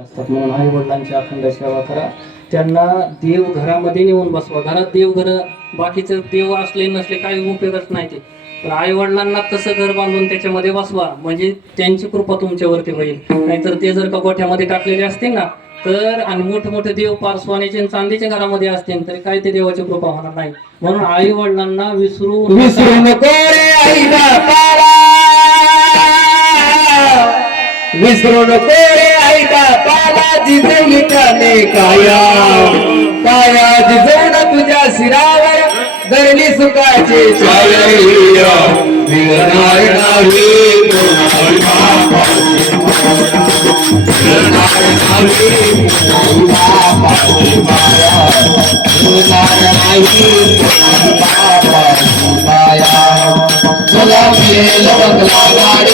असतात. म्हणून आई वडिलांची अखंड सेवा करा. त्यांना देव घरामध्ये नेऊन बसवा. घरात देव घर बाकीचे देव असले नसले काही उपयोगच नाही ते. पण आई वडिलांना तसं घर बांधून त्याच्यामध्ये बसवा. म्हणजे त्यांची कृपा तुमच्यावरती होईल. नाहीतर ते जर का गोठ्यामध्ये टाकलेले असतील ना तर आणि मोठे मोठे देव पार सोन्याचे आणि चांदीच्या घरामध्ये असतील तरी काय ते देवाची कृपा होणार नाही. म्हणून आई वडिलांना विसरू. विसरू नको रे आई. विसरू नको रे आई बापाला जिजवली काया काया जिजवण तुझ्या शिरावर धरली सुखाची छाया. मिळणार नाही माया तुला मिळेल बंगला गाडी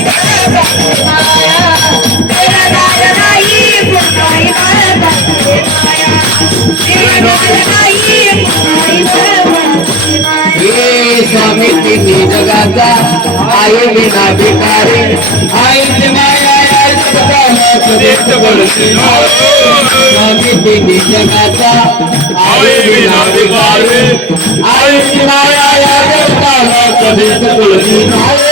स्वामी तिन्ही जगाचा आई विना भिकारी आईची माया स्वामी तिन्ही जगाचा आई विना भिकारी आईची माया या जगताला कधीच नाही आई